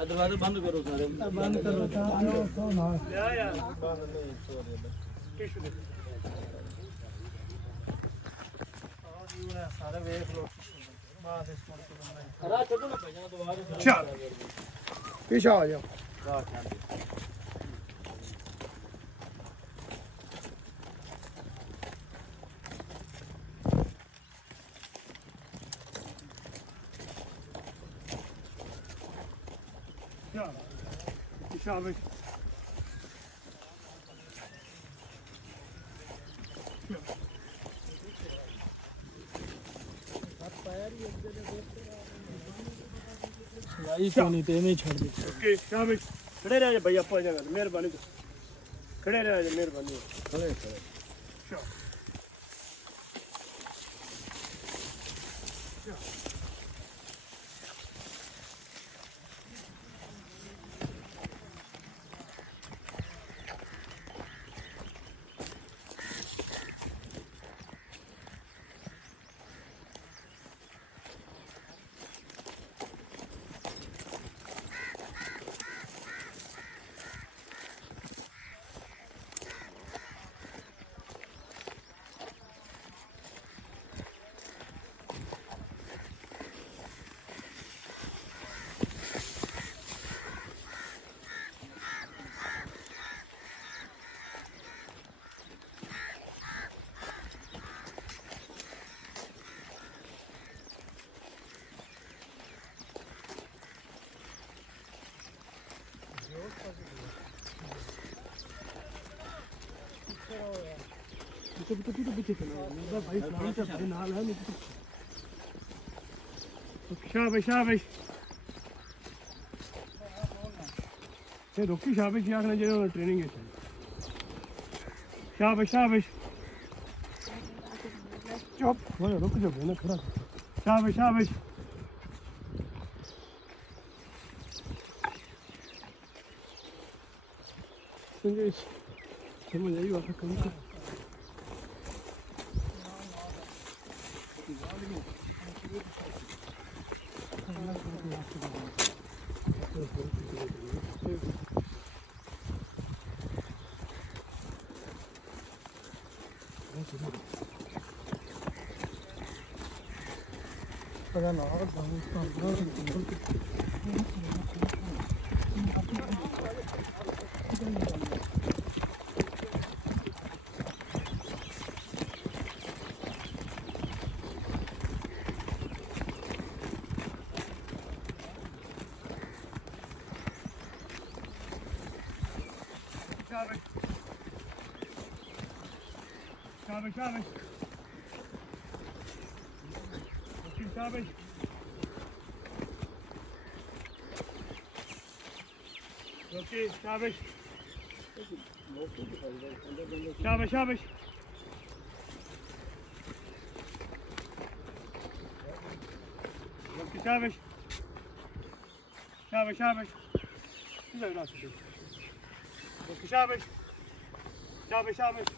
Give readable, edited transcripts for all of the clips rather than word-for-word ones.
दरवाजा बंद करो सारे बंद करो तो ना यार बंद नहीं छोड़ टिश्यू दे सारे वेख लो बात इस पर हरा छोड़ो ना भैया दोबारा चल पीछे आ जाओ शाबाश भाई सोनी ते में छोड़ दे ओके शाबाश खड़े रह जा भाई आपा जगह मेहरबानी खड़े रह जा मेहरबानी खड़े शाबाश शाबाश ये रोकी शाबाश या आखना जो ट्रेनिंग है शाबाश शाबाश चुप हो रुक जाओ ना खड़ा शाबाश शाबाश समझ आई बात कम कर पता ना शाबाश शाबाश शाबाश ओके शाबाश शाबाश शाबाश ओके शाबाश शाबाश शाबाश ओके शाबाश शाबाश शाबाश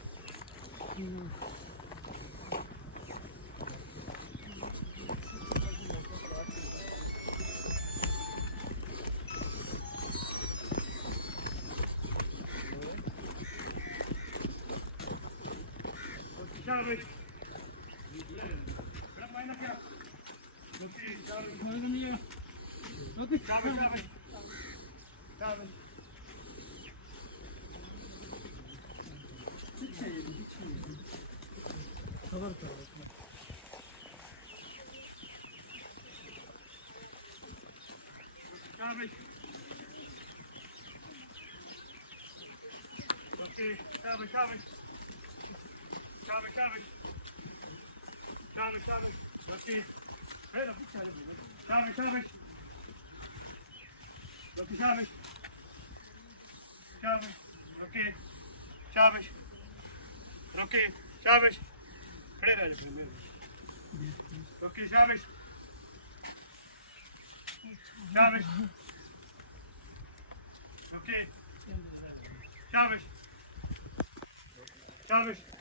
शाबाश बड़ा मायना क्या ओके शाबाश मायना नहीं है ओके शाबाश शाबाश शाबाश खबर करो शाबाश ओके शाबाश शाबाश शाबाश शाबाश शाबाश शाबाश ओके शाबाश शाबाश ओके शाबाश शाबाश ओके शाबाश ओके शाबाश खड़े रह जाओ ओके शाबाश शाबाश ओके शाबाश शाबाश